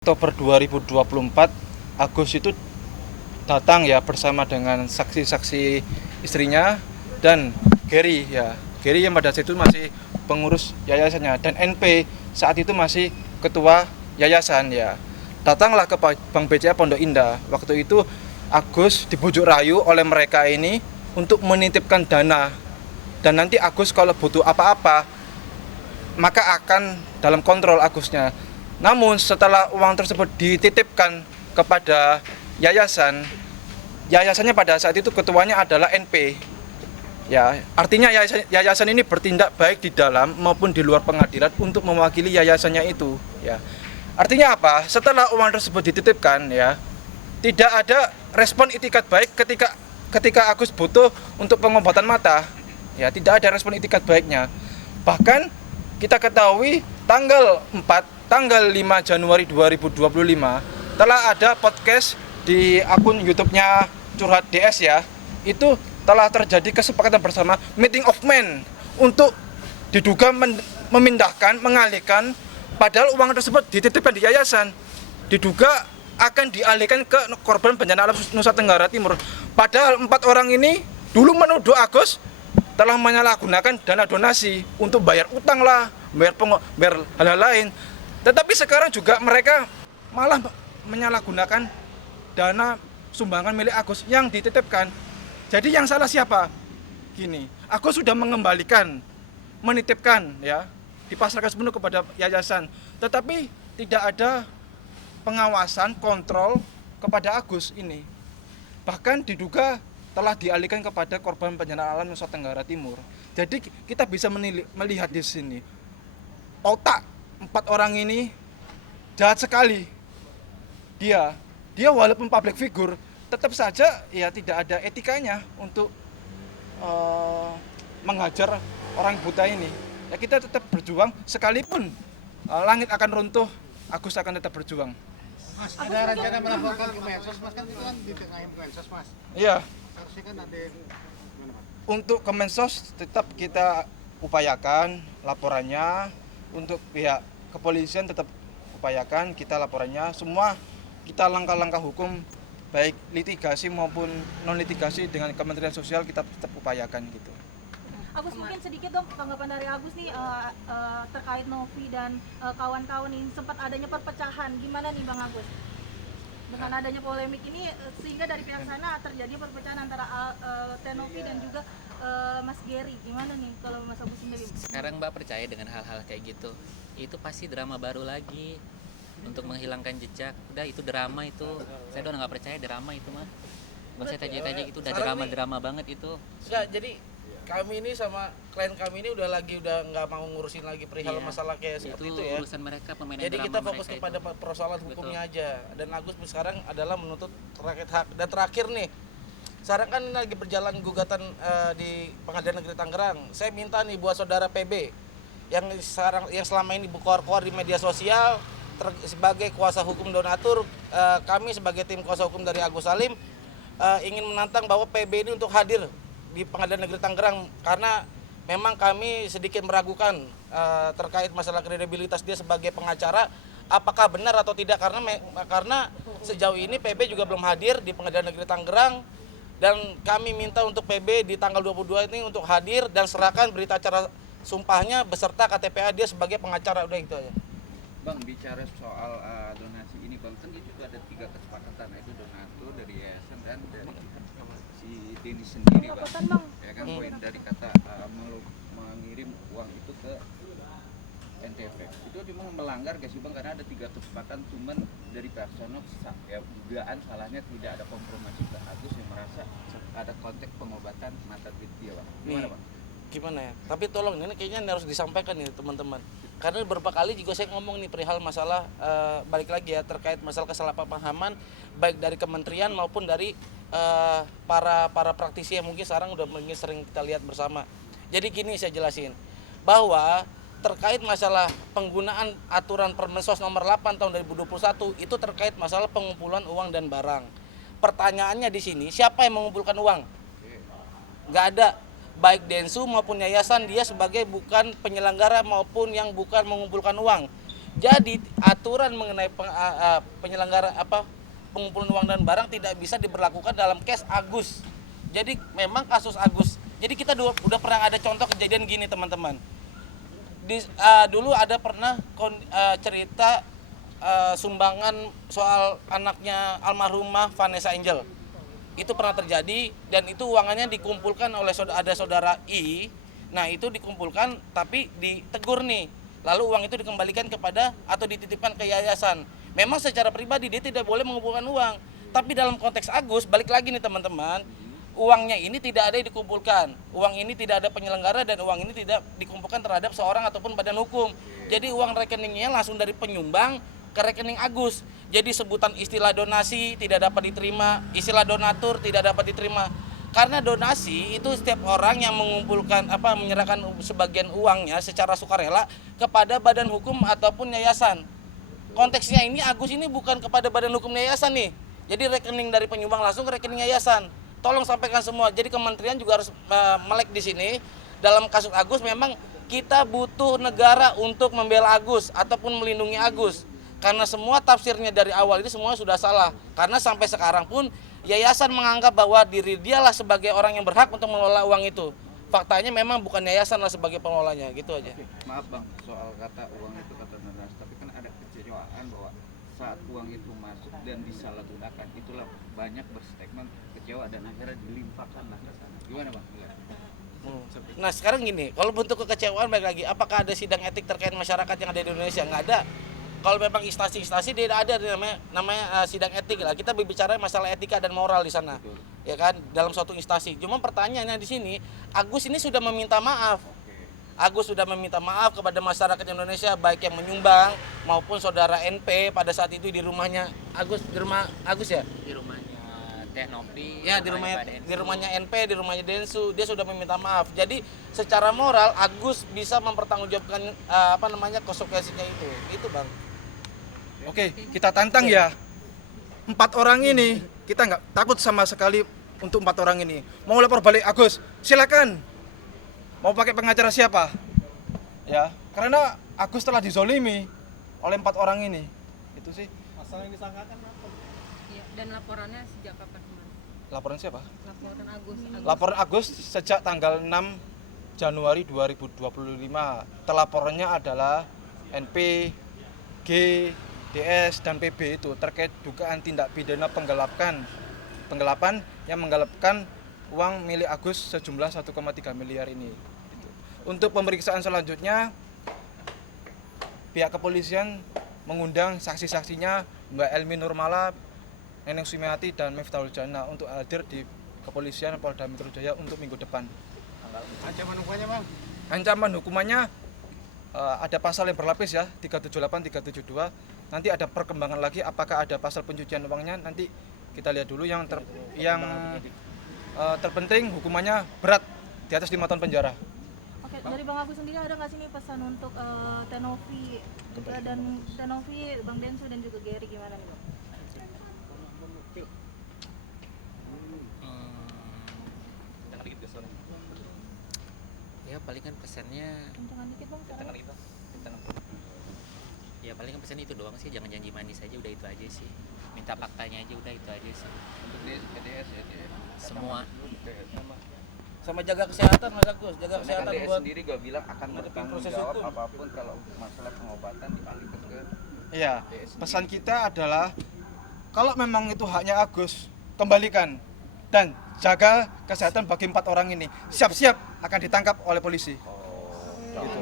Oktober 2024, Agus itu datang ya bersama dengan saksi-saksi istrinya dan Gary ya. Gary yang pada saat itu masih pengurus yayasannya dan NP saat itu masih ketua yayasan ya. Datanglah ke Bank BCA Pondok Indah. Waktu itu Agus dibujuk rayu oleh mereka ini untuk menitipkan dana. Dan nanti Agus kalau butuh apa-apa maka akan dalam kontrol Agusnya. Namun setelah uang tersebut dititipkan kepada yayasannya pada saat itu ketuanya adalah NP. Ya, artinya yayasan ini bertindak baik di dalam maupun di luar pengadilan untuk mewakili yayasannya itu. Ya, artinya apa? Setelah uang tersebut dititipkan, ya, tidak ada respon itikat baik ketika Agus butuh untuk pengobatan mata. Ya, tidak ada respon itikat baiknya. Bahkan kita ketahui tanggal 5 Januari 2025 telah ada podcast di akun YouTube-nya Curhat DS ya. Itu telah terjadi kesepakatan bersama meeting of men untuk diduga mengalihkan padahal uang tersebut dititipkan di yayasan. Diduga akan dialihkan ke korban bencana alam Nusa Tenggara Timur. Padahal 4 orang ini dulu menuduh Agus telah menyalahgunakan dana donasi untuk bayar utang lah, bayar hal-hal lain. Tetapi sekarang juga mereka malah menyalahgunakan dana sumbangan milik Agus yang dititipkan. Jadi yang salah siapa? Gini, Agus sudah menitipkan ya, dipasrahkan sepenuh kepada yayasan. Tetapi tidak ada pengawasan, kontrol kepada Agus ini. Bahkan diduga telah dialihkan kepada korban bencana alam Nusa Tenggara Timur. Jadi kita bisa melihat di sini otak 4 orang ini jahat sekali. Dia walaupun public figure tetap saja ya tidak ada etikanya untuk menghajar orang buta ini. Ya kita tetap berjuang sekalipun langit akan runtuh, Agus akan tetap berjuang. Mas, ada rencana melaporkan ke Mensos, Mas, kan itu kan ditengahin ke Mensos, Mas. Iya. Harusnya kan ada yang gimana, Mas? Untuk ke Mensos tetap kita upayakan laporannya, untuk pihak kepolisian tetap upayakan kita laporannya, semua kita langkah-langkah hukum baik litigasi maupun non litigasi dengan Kementerian Sosial kita tetap upayakan gitu. Agus, mungkin sedikit dong tanggapan dari Agus nih terkait Novi dan kawan-kawan ini sempat adanya perpecahan, gimana nih Bang Agus? Dengan adanya polemik ini sehingga dari pihak sana terjadi perpecahan antara Tenovi dan juga Mas Gary, gimana nih kalau Mas Agus sendiri? Sekarang Mbak percaya dengan hal-hal kayak gitu, itu pasti drama baru lagi untuk menghilangkan jejak. Udah itu drama itu, saya udah nggak percaya drama itu mah. Nggak usah tanya-tanya itu udah drama banget itu. Enggak, jadi kami ini sama klien kami ini udah nggak mau ngurusin lagi perihal masalah kayak seperti itu ya. Urusan mereka, permainan Jadi drama kita fokus mereka kepada itu. persoalan hukumnya Betul. aja. Dan Agus sekarang adalah menuntut rakyat hak. Dan terakhir nih, sekarang kan lagi berjalan gugatan di Pengadilan Negeri Tangerang. Saya minta nih buat saudara PB yang selama ini berkoar-koar di media sosial sebagai kuasa hukum donatur, kami sebagai tim kuasa hukum dari Agus Salim ingin menantang bahwa PB ini untuk hadir di Pengadilan Negeri Tangerang karena memang kami sedikit meragukan terkait masalah kredibilitas dia sebagai pengacara, apakah benar atau tidak, karena sejauh ini PB juga belum hadir di Pengadilan Negeri Tangerang dan kami minta untuk PB di tanggal 22 ini untuk hadir dan serahkan berita acara sumpahnya beserta KTPA dia sebagai pengacara. Udah itu aja. Bang, bicara soal donasi ini Bang, kan itu ada 3 kesepakatan, itu donatur dari yayasan dan dari si Denny sendiri Bang. Ya kan poin dari kata mengirim uang itu ke NTP. Itu memang melanggar gak sih Bang, karena ada 3 kesepakatan cuman dari personal ya dugaan salahnya tidak ada kompromisi ke Agus yang merasa ada konteks pengobatan mata duit dia Bang. Gimana Bang? Gimana ya? Tapi tolong ini kayaknya harus disampaikan nih teman-teman. Karena beberapa kali juga saya ngomong nih perihal masalah balik lagi ya terkait masalah kesalahpahaman baik dari kementerian maupun dari para praktisi yang mungkin sekarang udah sering kita lihat bersama. Jadi gini saya jelasin bahwa terkait masalah penggunaan aturan Permensos nomor 8 tahun 2021 itu terkait masalah pengumpulan uang dan barang. Pertanyaannya di sini siapa yang mengumpulkan uang? Nggak ada. Baik Densu maupun yayasan dia sebagai bukan penyelenggara maupun yang bukan mengumpulkan uang. Jadi aturan mengenai penyelenggara pengumpulan uang dan barang tidak bisa diberlakukan dalam case Agus. Jadi memang kasus Agus. Jadi kita udah pernah ada contoh kejadian gini teman-teman. Dulu ada pernah cerita sumbangan soal anaknya almarhumah Vanessa Angel. Itu pernah terjadi dan itu uangnya dikumpulkan oleh ada saudara I. Nah itu dikumpulkan tapi ditegur nih. Lalu uang itu dikembalikan kepada atau dititipkan ke yayasan. Memang secara pribadi dia tidak boleh mengumpulkan uang. Tapi dalam konteks Agus, balik lagi nih teman-teman, uangnya ini tidak ada yang dikumpulkan. Uang ini tidak ada penyelenggara dan uang ini tidak dikumpulkan terhadap seorang ataupun badan hukum. Jadi uang rekeningnya langsung dari penyumbang ke rekening Agus. Jadi sebutan istilah donasi tidak dapat diterima, istilah donatur tidak dapat diterima. Karena donasi itu setiap orang yang mengumpulkan menyerahkan sebagian uangnya secara sukarela kepada badan hukum ataupun yayasan. Konteksnya ini Agus ini bukan kepada badan hukum yayasan nih. Jadi rekening dari penyumbang langsung ke rekening yayasan. Tolong sampaikan semua. Jadi kementerian juga harus melek di sini. Dalam kasus Agus memang kita butuh negara untuk membela Agus ataupun melindungi Agus. Karena semua tafsirnya dari awal ini semua sudah salah. Karena sampai sekarang pun yayasan menganggap bahwa diri dialah sebagai orang yang berhak untuk mengelola uang itu. Faktanya memang bukan yayasan lah sebagai pengelolanya, gitu aja. Maaf Bang, soal kata uang itu kata donasi, tapi kan ada kecewaan bahwa saat uang itu masuk dan disalahgunakan, itulah banyak berstatement kecewa dan akhirnya dilimpahkan lah ke sana. Gimana Bang? Nah sekarang gini, kalau bentuk kekecewaan balik lagi, apakah ada sidang etik terkait masyarakat yang ada di Indonesia? Nggak ada. Kalau memang instansi-instansi tidak ada namanya sidang etik lah. Kita berbicara masalah etika dan moral di sana. Betul. Ya kan, dalam suatu instansi. Cuma pertanyaannya di sini, Agus ini sudah meminta maaf. Agus sudah meminta maaf kepada masyarakat Indonesia baik yang menyumbang maupun saudara NP pada saat itu di rumahnya Agus, di rumah Agus ya? Di rumahnya Teh Nopi. Ya, di rumahnya NP, di rumahnya Densu, dia sudah meminta maaf. Jadi secara moral Agus bisa mempertanggungjawabkan konsekuensinya itu. Itu, Bang. Oke, kita tantang ya. 4 orang ini, kita nggak takut sama sekali untuk 4 orang ini. Mau lapor balik Agus, silakan. Mau pakai pengacara siapa? Ya, karena Agus telah dizolimi oleh 4 orang ini. Itu sih. Masalah yang disangkakan apa? Iya, dan laporannya sejak kapan kemarin? Laporan siapa? Laporan Agus. Laporan Agus sejak tanggal 6 Januari 2025. Telaporannya adalah NP, G, DS, dan PB itu terkait dugaan tindak pidana penggelapan yang menggelapkan uang milik Agus sejumlah 1,3 miliar ini. Untuk pemeriksaan selanjutnya, pihak kepolisian mengundang saksi-saksinya Mbak Elmi Nurmala, Neneng Sumiati, dan Miftahul Jana untuk hadir di kepolisian Polda Metro Jaya untuk minggu depan. Ancaman hukumannya Bang? Ancaman hukumannya ada pasal yang berlapis ya, 378, 372. Nanti ada perkembangan lagi apakah ada pasal pencucian uangnya, nanti kita lihat dulu. Yang terpenting hukumannya berat, di atas 5 tahun penjara. Oke, dari Bang Agus sendiri ada nggak sih nih pesan untuk Tenovi dan Tenovi, Bang Densu dan juga Gary, gimana nih Bang? Ya paling kan pesannya, Kencengan dikit Bang, suaranya. ya paling kan pesan itu doang sih, jangan janji manis aja, udah itu aja sih. Minta faktanya aja, udah itu aja sih. Untuk DS ya dia. Semua. Sama jaga kesehatan Mas Agus, jaga Soalnya kan kesehatan DS buat sendiri gue bilang akan ngadepin bertanggung proses jawab hukum. apapun kalau masalah pengobatan dialihkan ke Iya, pesan kita adalah kalau memang itu haknya Agus, kembalikan dan jaga kesehatan bagi 4 orang ini. Siap-siap akan ditangkap oleh polisi. Gitu.